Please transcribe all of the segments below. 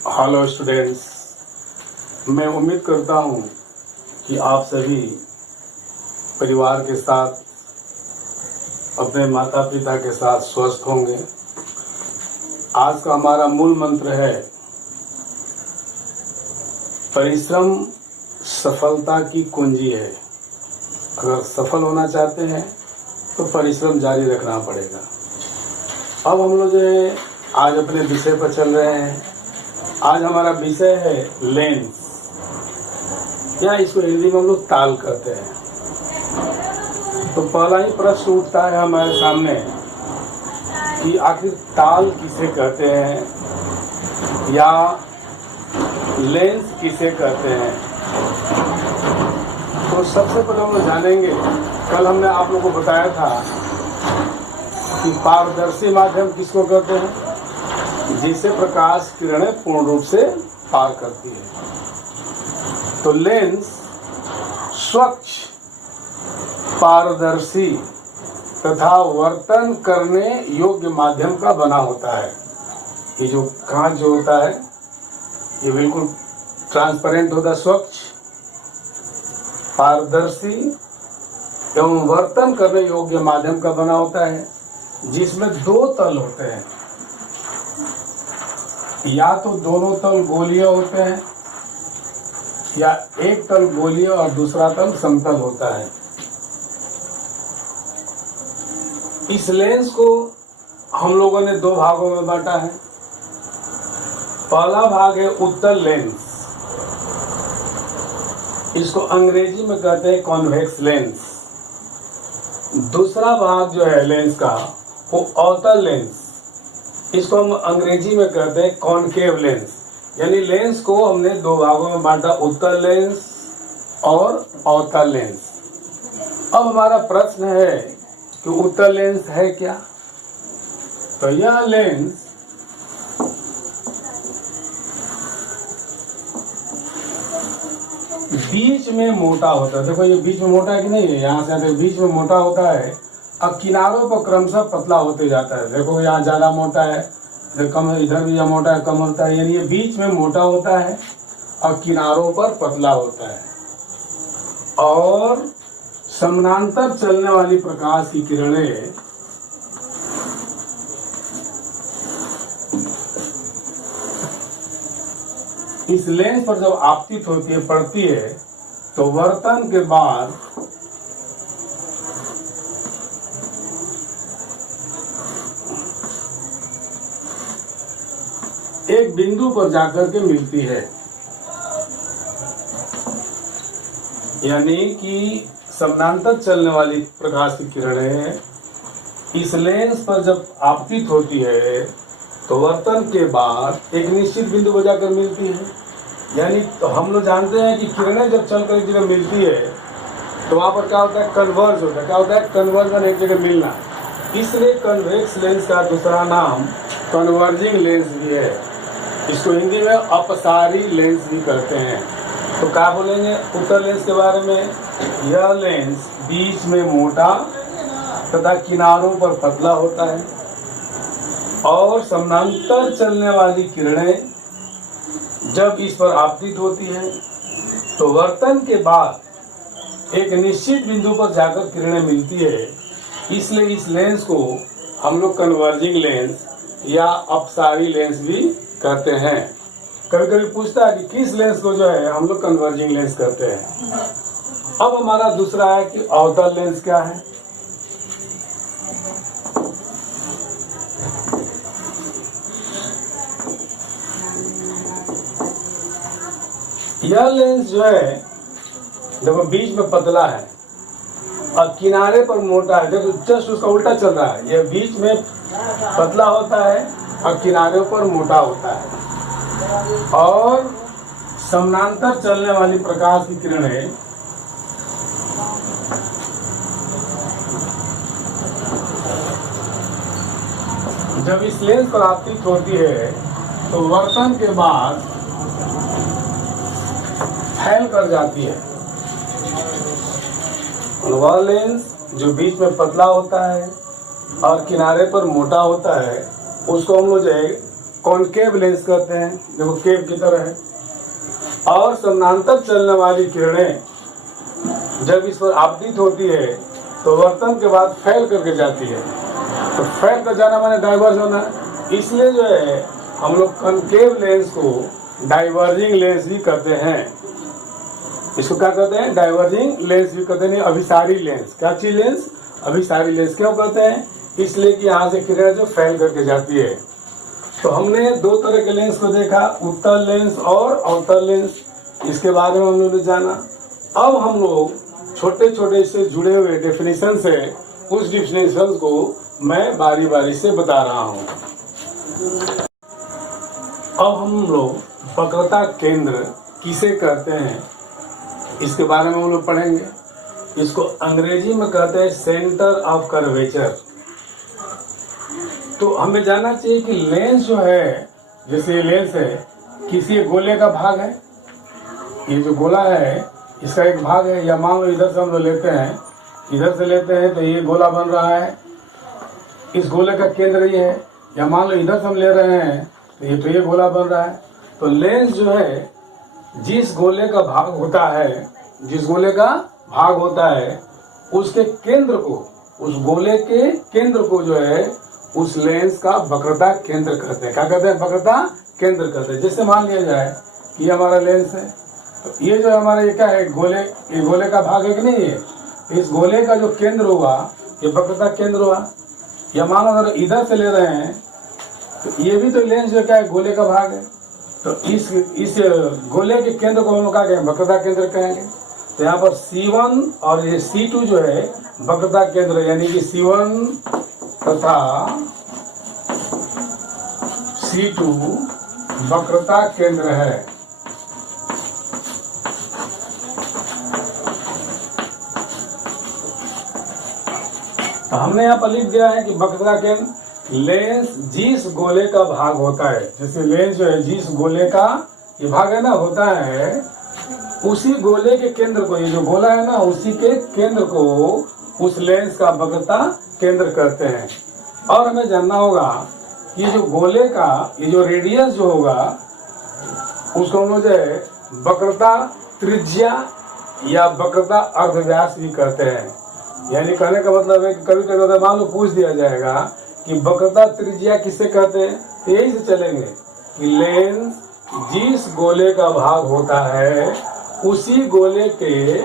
Hello students, मैं उम्मीद करता हूँ कि आप सभी परिवार के साथ, अपने माता पिता के साथ स्वस्थ होंगे। आज का हमारा मूल मंत्र है परिश्रम सफलता की कुंजी है। अगर सफल होना चाहते हैं तो परिश्रम जारी रखना पड़ेगा। अब हम लोग जो है आज अपने विषय पर चल रहे हैं। आज हमारा विषय है लेंस, या इसको हिंदी में हम लोग ताल कहते हैं। तो पहला ही प्रश्न उठता है हमारे सामने कि आखिर ताल किसे कहते हैं या लेंस किसे कहते हैं। तो सबसे पहले हम लोग जानेंगे, कल हमने आप लोगों को बताया था कि पारदर्शी माध्यम किसको कहते हैं, जिसे प्रकाश किरणें पूर्ण रूप से पार करती है। तो लेंस स्वच्छ, पारदर्शी तथा वर्तन करने योग्य माध्यम का बना होता है। ये जो कांच जो होता है ये बिल्कुल ट्रांसपेरेंट होता है, स्वच्छ, पारदर्शी एवं वर्तन करने योग्य माध्यम का बना होता है, जिसमें दो तल होते हैं। या तो दोनों तल गोलीय होते हैं या एक तल गोलीय और दूसरा तल समतल होता है। इस लेंस को हम लोगों ने दो भागों में बांटा है। पहला भाग है उत्तल लेंस, इसको अंग्रेजी में कहते हैं कॉन्वेक्स लेंस। दूसरा भाग जो है लेंस का वो अवतल लेंस, इसको हम अंग्रेजी में कहते हैं कॉनकेव लेंस। यानी लेंस को हमने दो भागों में बांटा, उत्तल लेंस और अवतल लेंस। अब हमारा प्रश्न है कि उत्तल लेंस है क्या। तो यह लेंस बीच में मोटा होता है। देखो ये बीच में मोटा है कि नहीं है, यहाँ से बीच में मोटा होता है, अब किनारों पर क्रमशः पतला होते जाता है। देखो यहाँ ज्यादा मोटा है, कम, इधर भी मोटा है, कम होता है। यानी ये बीच में मोटा होता है और किनारों पर पतला होता है। और समानांतर चलने वाली प्रकाश की किरणें इस लेंस पर जब आपतित होती है, पड़ती है, तो वर्तन के बाद एक बिंदु पर जाकर के मिलती है। यानी कि समानांतर चलने वाली प्रकाश की किरणें इस लेंस पर जब आपतित होती है तो वर्तन के बाद एक निश्चित बिंदु पर जाकर मिलती है। यानी तो हम लोग जानते हैं कि किरणें जब चलकर एक जगह मिलती है तो वहां पर क्या होता है, कन्वर्ज होता है। क्या होता है, कन्वर्जन, एक जगह मिलना। इसलिए कन्वेक्स लेंस का दूसरा नाम कन्वर्जिंग लेंस भी है। इसको हिंदी में अपसारी लेंस भी कहते हैं। तो क्या बोलेंगे उत्तल लेंस के बारे में, यह लेंस बीच में मोटा तथा किनारों पर पतला होता है और समानांतर चलने वाली किरणें जब इस पर आपतित होती है तो वर्तन के बाद एक निश्चित बिंदु पर जाकर किरणें मिलती है। इसलिए इस लेंस को हम लोग कन्वर्जिंग लेंस या अपसारी लेंस भी कहते हैं। कभी कभी पूछता है कि किस लेंस को जो है हम लोग कन्वर्जिंग लेंस कहते हैं। अब हमारा दूसरा है कि अवतल लेंस क्या है। यह लेंस जो है देखो बीच में पतला है और किनारे पर मोटा है। देखो जस्ट उसका उल्टा चल रहा है, यह बीच में पतला होता है और किनारे पर मोटा होता है। और समानांतर चलने वाली प्रकाश की किरणें जब इस लेंस पर आपतित होती है तो वर्तन के बाद फैल कर जाती है। वह लेंस जो बीच में पतला होता है और किनारे पर मोटा होता है उसको हम लोग जो है कॉनकेव लेंस कहते हैं, देखो केव की तरह है। और समानांतर चलने वाली किरणें जब इस पर आपतित होती है तो वर्तन के बाद फैल करके जाती है। तो फैल कर जाना माने डाइवर्ज होना, इसलिए जो है हम लोग कॉनकेव लेंस को डाइवर्जिंग लेंस भी कहते हैं। इसको क्या कहते हैं? डाइवर्जिंग लेंस भी कहते हैं। अभिसारी लेंस, क्या चीज लेंस? अभिसारी लेंस। क्यों कहते हैं? इसलिए कि यहाँ से किरण जो फैल करके जाती है। तो हमने दो तरह के लेंस को देखा, उत्तल लेंस और अवतल लेंस। इसके बारे में हम लोगों ने जाना। अब हम लोग छोटे छोटे से जुड़े हुए डेफिनेशन से उस डेफिनेशन को मैं बारी बारी से बता रहा हूँ। अब हम लोग वक्रता केंद्र किसे कहते हैं इसके बारे में हम लोग पढ़ेंगे। इसको अंग्रेजी में कहते हैं सेंटर ऑफ कर्वेचर। तो हमें जानना चाहिए कि लेंस जो है, जैसे ये लेंस है, किसी गोले का भाग है। ये जो गोला है इसका एक भाग है, या मान लो इधर से हम लोग लेते हैं, इधर से लेते हैं तो ये गोला बन रहा है, इस गोले का केंद्र ये है। या मान लो इधर से हम ले रहे हैं तो ये गोला बन रहा है। तो लेंस जो है जिस गोले का भाग होता है, जिस गोले का भाग होता है उसके केंद्र को, उस गोले के केंद्र को जो है उस लेंस का वक्रता केंद्र कहते हैं। क्या कहते हैं? वक्रता केंद्र कहते हैं। जैसे मान लिया जाए कि ये हमारा लेंस है, तो ये जो हमारा ये क्या है? ये गोले का भाग है कि नहीं है? इस गोले का जो केंद्र हुआ ये वक्रता केंद्र हुआ। या मान लो अगर इधर से ले रहे हैं तो ये भी तो लेंस जो क्या है? गोले का भाग है। तो इस गोले के केंद्र को हम लोग क्या कहेंगे? वक्रता केंद्र कहेंगे। तो यहाँ पर C1 और ये C2 जो है वक्रता केंद्र, यानी कि C1 तथा C2 वक्रता केंद्र है। तो हमने यहाँ पर लिख दिया है कि वक्रता केंद्र लेंस जिस गोले का भाग होता है, जैसे लेंस जो है जिस गोले का ये भाग है ना होता है, उसी गोले के केंद्र को, ये जो गोला है ना उसी के केंद्र को उस लेंस का वक्रता केंद्र कहते हैं। और हमें जानना होगा कि जो गोले का ये जो रेडियस जो होगा उसको हम लोग जो है वक्रता त्रिज्या या वक्रता अर्धव्यास भी कहते हैं। यानी कहने का मतलब है कि कभी कभी मान लो पूछ दिया जाएगा कि वक्रता त्रिज्या किसे कहते हैं, तो यही से चलेंगे कि लेंस जिस गोले का भाग होता है उसी गोले के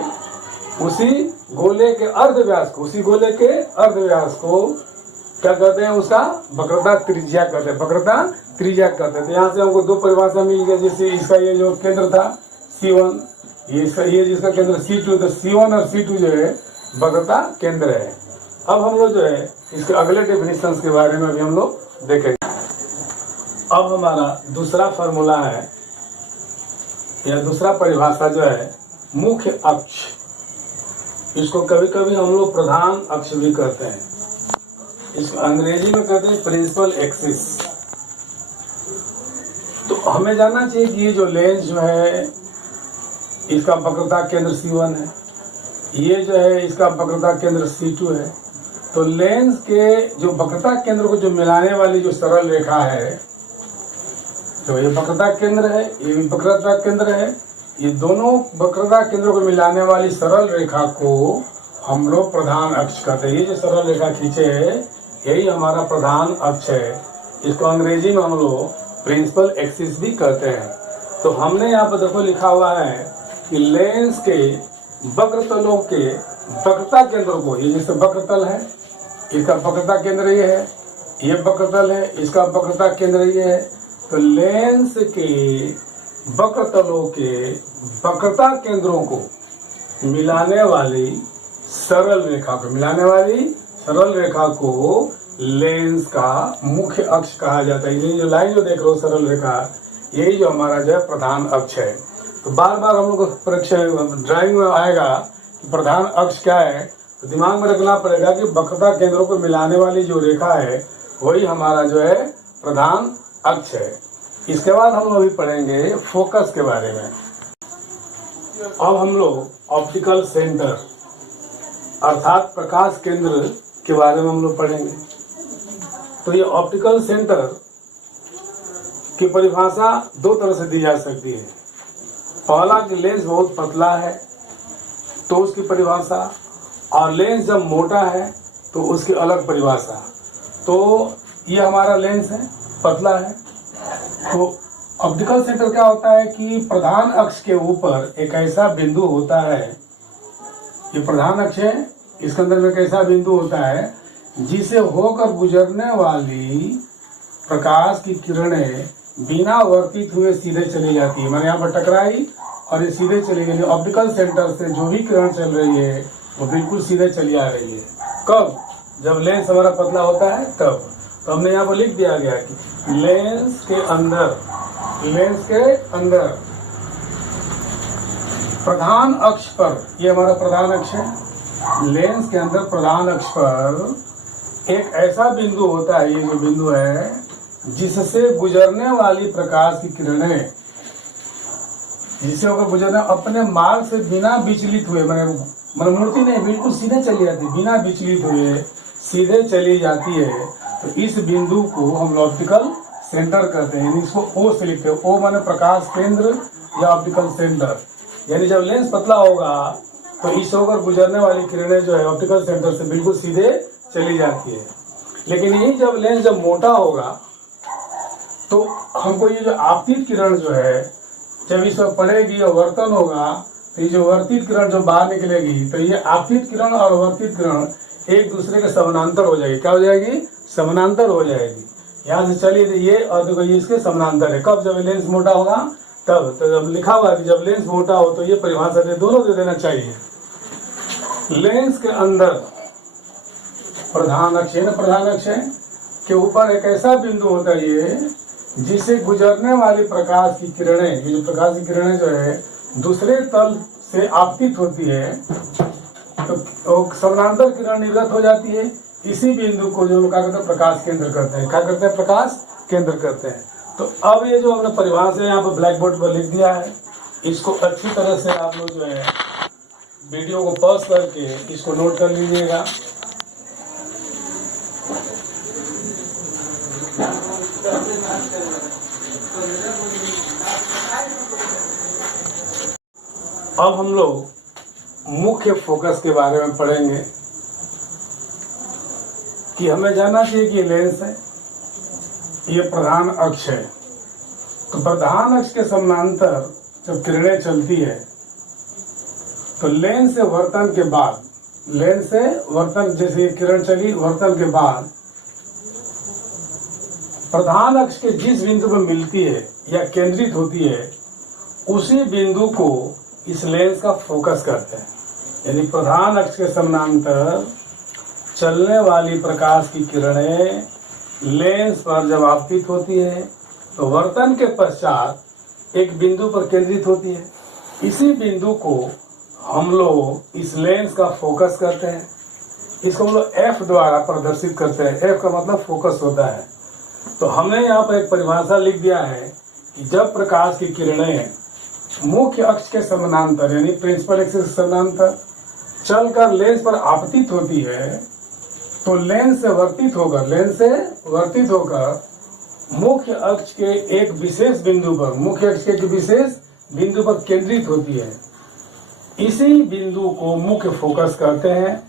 अर्धव्यास को, उसी गोले के अर्धव्यास को क्या कहते हैं? उसका वक्रता त्रिज्या कहते हैं। वक्रता त्रिज्या कहते हैं। तो यहाँ से हमको दो परिभाषा मिल गई। जैसे इसका ये जो केंद्र था C1, ये जिसका केंद्र C2, तो C1 और C2 जो है वक्रता केंद्र है। अब हम लोग जो है इसके अगले डेफिनेशंस के बारे में भी हम लोग देखेंगे। अब हमारा दूसरा फॉर्मूला है या दूसरा परिभाषा जो है मुख्य अक्ष। इसको कभी कभी हम लोग प्रधान अक्ष भी कहते हैं। इसको अंग्रेजी में कहते हैं प्रिंसिपल एक्सिस। तो हमें जानना चाहिए कि ये जो लेंस जो है इसका वक्रता केंद्र C1 है, ये जो है इसका वक्रता केंद्र C2 है। तो लेंस के जो वक्रता केंद्र को जो मिलाने वाली जो सरल रेखा है, तो ये वक्रता केंद्र है, ये भी वक्रता केंद्र है, ये दोनों वक्रता केंद्रों को मिलाने वाली सरल रेखा को हम लोग प्रधान अक्ष कहते हैं। ये जो सरल रेखा खींचे है यही हमारा प्रधान अक्ष है। इसको अंग्रेजी में हम लोग प्रिंसिपल एक्सिस भी कहते हैं। तो हमने यहाँ पर देखो लिखा हुआ है कि लेंस के वक्रतलों के वक्रता केंद्र को, ये जैसे वक्रतल है इसका वक्रता केंद्र ये है, ये वक्रतल है इसका वक्रता केंद्र ये है। तो लेंस के वक्रतलों के वक्रता केंद्रों को मिलाने वाली सरल रेखा को लेंस का मुख्य अक्ष कहा जाता है। ये जो लाइन जो देख रहे हो सरल रेखा, यही जो हमारा जो है प्रधान अक्ष है। तो बार बार हम लोग को परीक्षा ड्राइंग में आएगा कि प्रधान अक्ष क्या है, तो दिमाग में रखना पड़ेगा कि वक्रता केंद्रों को मिलाने वाली जो रेखा है वही हमारा जो है प्रधान अक्ष है। इसके बाद हम लोग भी पढ़ेंगे फोकस के बारे में। अब हम लोग ऑप्टिकल सेंटर अर्थात प्रकाश केंद्र के बारे में हम लोग पढ़ेंगे। तो ये ऑप्टिकल सेंटर की परिभाषा दो तरह से दी जा सकती है। पहला कि लेंस बहुत पतला है तो उसकी परिभाषा, और लेंस जब मोटा है तो उसकी अलग परिभाषा। तो ये हमारा लेंस है, पतला है। तो ऑप्टिकल सेंटर क्या होता है कि प्रधान अक्ष के ऊपर एक ऐसा बिंदु होता है, ये प्रधान अक्ष है, इसके अंदर में एक ऐसा बिंदु होता है जिसे होकर गुजरने वाली प्रकाश की किरणें बिना वर्तित हुए सीधे चली जाती है। मैंने यहाँ पर टकराई और ये सीधे चली गई। ऑप्टिकल सेंटर से जो भी किरण चल रही है वो बिल्कुल सीधे चली आ रही है। कब? जब लेंस हमारा पतला होता है तब। तो हमने यहाँ पर लिख दिया गया कि लेंस के अंदर प्रधान अक्ष पर, ये हमारा प्रधान अक्ष है, लेंस के अंदर प्रधान अक्ष पर एक ऐसा बिंदु होता है, ये जो बिंदु है, जिससे गुजरने वाली प्रकाश की किरणें, जिससे होकर गुजरने अपने मार्ग से बिना विचलित हुए, मैंने मूर्ति नहीं, बिल्कुल सीधे चली जाती है, बिना विचलित हुए सीधे चली जाती है। तो इस बिंदु को हम ऑप्टिकल सेंटर कहते हैं, इसको ओ से लिखते हैं। ओ माने प्रकाश केंद्र या ऑप्टिकल सेंटर। यानी जब लेंस पतला होगा तो इस होकर गुजरने वाली किरणें जो है ऑप्टिकल सेंटर से बिल्कुल सीधे चली जाती है। लेकिन यही जब लेंस जब मोटा होगा तो हमको ये जो आपतित किरण जो है जब इस पर पड़ेगी और वर्तन होगा तो ये जो वर्तित किरण जो बाहर निकलेगी तो ये आपतित किरण और वर्तित किरण एक दूसरे के समानांतर हो जाएगी। क्या हो जाएगी? समानांतर हो जाएगी। यहाँ से चलिए ये और देखो ये इसके समानांतर है। कब? जब लेंस मोटा होगा तब। तो जब लिखा हुआ कि जब लेंस मोटा हो तो ये परिभाषा दोनों दे देना चाहिए। लेंस के अंदर प्रधान अक्ष है के ऊपर एक ऐसा बिंदु होता है ये जिसे गुजरने वाली प्रकाश की किरणें, ये जो प्रकाश की किरणें जो है दूसरे तल से आपतित होती है तो समानांतर किरण निर्गत हो जाती है। इसी बिंदु को जो क्या कहते हैं प्रकाश केंद्र करते हैं। क्या करते हैं? प्रकाश केंद्र करते हैं। तो अब ये जो हमने परिभाषा यहाँ पर ब्लैक बोर्ड पर लिख दिया है, इसको अच्छी तरह से आप लोग जो है वीडियो को पॉज करके इसको नोट कर लीजिएगा। अब हम लोग मुख्य फोकस के बारे में पढ़ेंगे कि हमें जानना चाहिए कि लेंस है, ये प्रधान अक्ष है। तो प्रधान अक्ष के समानांतर जब किरणें चलती है तो लेंस से वर्तन के बाद, लेंस से वर्तन, जैसे ये किरण चली वर्तन के बाद प्रधान अक्ष के जिस बिंदु पर मिलती है या केंद्रित होती है उसी बिंदु को इस लेंस का फोकस करते हैं। यानी प्रधान अक्ष के समानांतर चलने वाली प्रकाश की किरणें लेंस पर जब आपतित होती है तो वर्तन के पश्चात एक बिंदु पर केंद्रित होती है। इसी बिंदु को हम लोग इस लेंस का फोकस करते हैं। इसको हम लोग एफ द्वारा प्रदर्शित करते हैं। एफ का मतलब फोकस होता है। तो हमने यहाँ पर एक परिभाषा लिख दिया है कि जब प्रकाश की किरणें मुख्य अक्ष के समानांतर यानी प्रिंसिपल एक्सिस के समानांतर चलकर लेंस पर आपतित होती है तो लेंस से वर्तित होकर मुख्य अक्ष के एक विशेष बिंदु पर, मुख्य अक्ष के एक विशेष बिंदु पर केंद्रित होती है। इसी बिंदु को मुख्य फोकस कहते हैं।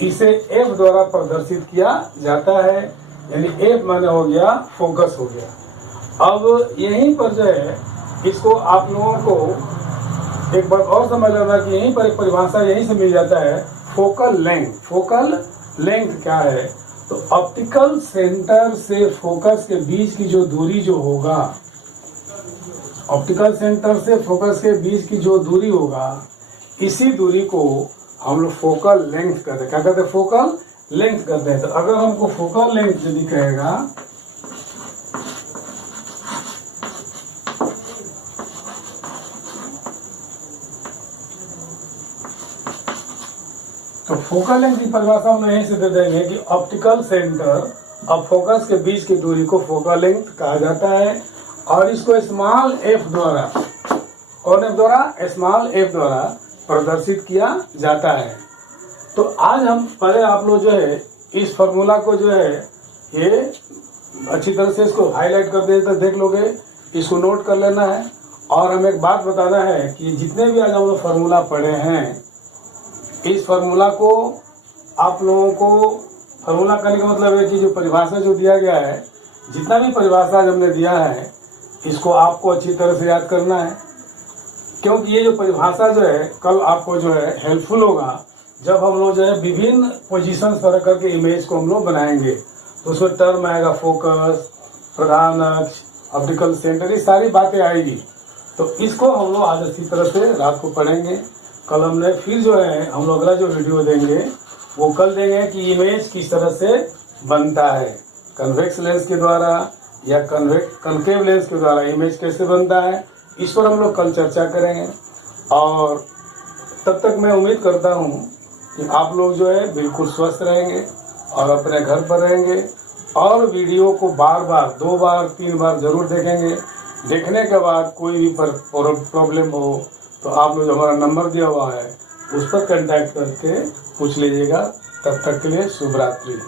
इसे एफ द्वारा प्रदर्शित किया जाता है। यानी एफ माने हो गया फोकस हो गया। अब यहीं पर जो है इसको आप लोगों को एक बार और समझ लेना कि यहीं पर एक परिभाषा यहीं से मिल जाता है, फोकल लेंथ। फोकल लेंथ क्या है? तो ऑप्टिकल सेंटर से फोकस के बीच की जो दूरी जो होगा, ऑप्टिकल सेंटर से फोकस के बीच की जो दूरी होगा, इसी दूरी को हम लोग फोकल लेंथ कहते हैं। क्या कहते हैं? फोकल लेंथ कहते हैं। तो अगर हमको फोकल लेंथ यदि कहेगा तो फोकल लेंथ की परिभाषा हम यहीं से दे देंगे कि ऑप्टिकल सेंटर और फोकस के बीच की दूरी को फोकल लेंथ कहा जाता है। और इसको स्मॉल एफ द्वारा, कौन एफ द्वारा? स्मॉल एफ द्वारा प्रदर्शित किया जाता है। तो आज हम पहले आप लोग जो है इस फॉर्मूला को जो है ये अच्छी तरह से इसको हाईलाइट कर देते तो देख लोगे, इसको नोट कर लेना है। और हमें एक बात बताना है कि जितने भी आज हम लोग फार्मूला पढ़े हैं, इस फार्मूला को आप लोगों को, फार्मूला करने का मतलब है कि जो परिभाषा जो दिया गया है, जितना भी परिभाषा हमने दिया है, इसको आपको अच्छी तरह से याद करना है, क्योंकि ये जो परिभाषा जो है कल आपको जो है हेल्पफुल होगा जब हम लोग जो है विभिन्न पोजीशंस पर रख करके इमेज को हम लोग बनाएंगे। तो उसमें टर्म आएगा, फोकस, प्रधान अक्ष, ऑप्टिकल सेंटर, ये सारी बातें आएगी। तो इसको हम लोग आज अच्छी तरह से रात को पढ़ेंगे। कल हमने फिर जो है हम लोग अगला जो वीडियो देंगे वो कल देंगे कि इमेज किस तरह से बनता है, कन्वेक्स लेंस के द्वारा या कनकेव लेंस के द्वारा इमेज कैसे बनता है, इस पर हम लोग कल चर्चा करेंगे। और तब तक मैं उम्मीद करता हूँ कि आप लोग जो है बिल्कुल स्वस्थ रहेंगे और अपने घर पर रहेंगे और वीडियो को बार बार 2 बार 3 बार जरूर देखेंगे। देखने के बाद कोई भी प्रॉब्लम हो तो आप लोग जो हमारा नंबर दिया हुआ है उस पर कांटेक्ट करके पूछ लीजिएगा। तब तक के लिए शुभ रात्रि।